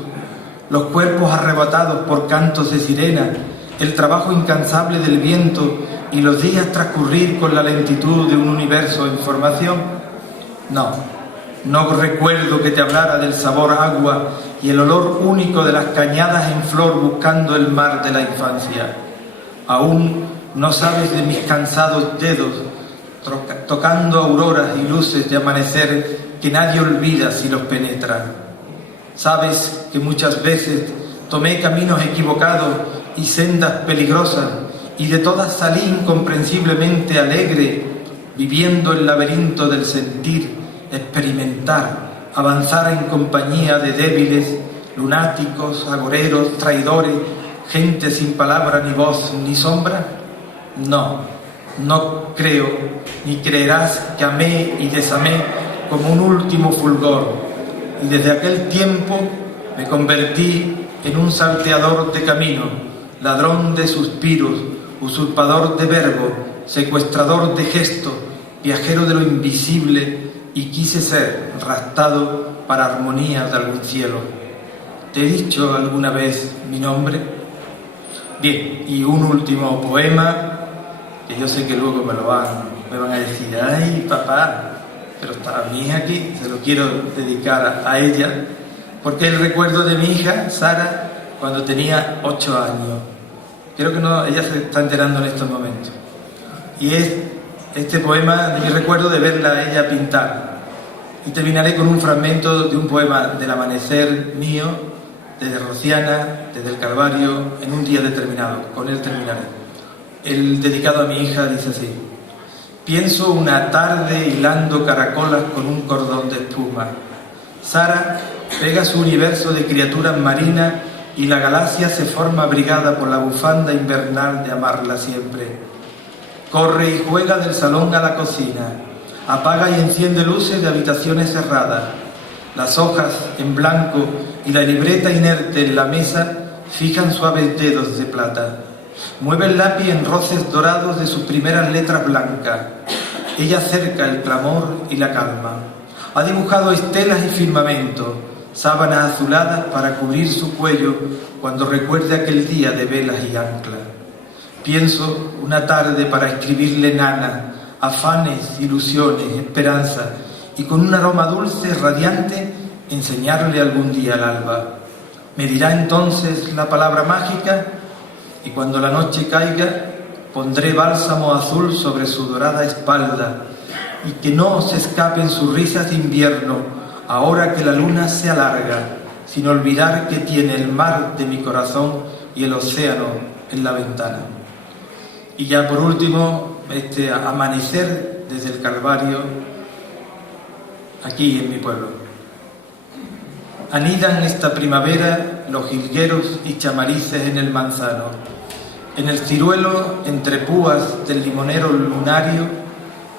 los cuerpos arrebatados por cantos de sirena, el trabajo incansable del viento y los días transcurrir con la lentitud de un universo en formación. No recuerdo que te hablara del sabor agua y el olor único de las cañadas en flor buscando el mar de la infancia. Aún no sabes de mis cansados dedos tocando auroras y luces de amanecer que nadie olvida si los penetra. Sabes que muchas veces tomé caminos equivocados y sendas peligrosas, y de todas salí incomprensiblemente alegre, viviendo el laberinto del sentir, experimentar, avanzar en compañía de débiles, lunáticos, agoreros, traidores, gente sin palabra, ni voz, ni sombra. No creo, ni creerás que amé y desamé como un último fulgor, y desde aquel tiempo me convertí en un salteador de camino, ladrón de suspiros, usurpador de verbo, secuestrador de gesto, viajero de lo invisible, y quise ser raptado para armonía de algún cielo. ¿Te he dicho alguna vez mi nombre? Bien, y un último poema, que yo sé que luego me van a decir, ay papá, pero está mi hija aquí, se lo quiero dedicar a ella, porque es el recuerdo de mi hija, Sara, cuando tenía 8 años. Creo que no, ella se está enterando en estos momentos. Y es este poema de mi recuerdo de verla a ella pintar. Y terminaré con un fragmento de un poema del amanecer mío, desde Rociana, desde el Calvario, en un día determinado. Con él terminaré. El dedicado a mi hija dice así: pienso una tarde hilando caracolas con un cordón de espuma. Sara pega su universo de criaturas marinas y la galaxia se forma abrigada por la bufanda invernal de amarla siempre. Corre y juega del salón a la cocina, apaga y enciende luces de habitaciones cerradas. Las hojas en blanco y la libreta inerte en la mesa fijan suaves dedos de plata. Mueve el lápiz en roces dorados de sus primeras letras blancas. Ella cerca el clamor y la calma. Ha dibujado estelas y firmamento, sábanas azuladas para cubrir su cuello cuando recuerde aquel día de velas y anclas. Pienso una tarde para escribirle nana, afanes, ilusiones, esperanza, y con un aroma dulce, radiante, enseñarle algún día al alba. Me dirá entonces la palabra mágica, y cuando la noche caiga, pondré bálsamo azul sobre su dorada espalda, y que no se escapen sus risas de invierno, ahora que la luna se alarga, sin olvidar que tiene el mar de mi corazón y el océano en la ventana. Y ya por último, este amanecer desde el Calvario, aquí en mi pueblo. Anidan esta primavera los jilgueros y chamarices en el manzano, en el ciruelo entre púas del limonero lunario,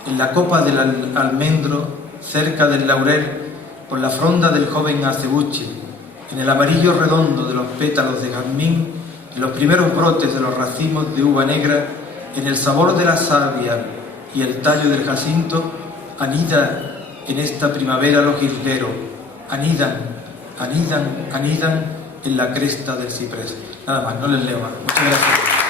en la copa del almendro, cerca del laurel, por la fronda del joven acebuche, en el amarillo redondo de los pétalos de jazmín, en los primeros brotes de los racimos de uva negra, en el sabor de la savia y el tallo del jacinto, anida en esta primavera los jilgueros, anidan en la cresta del ciprés. Nada más, no les leo más. Muchas gracias.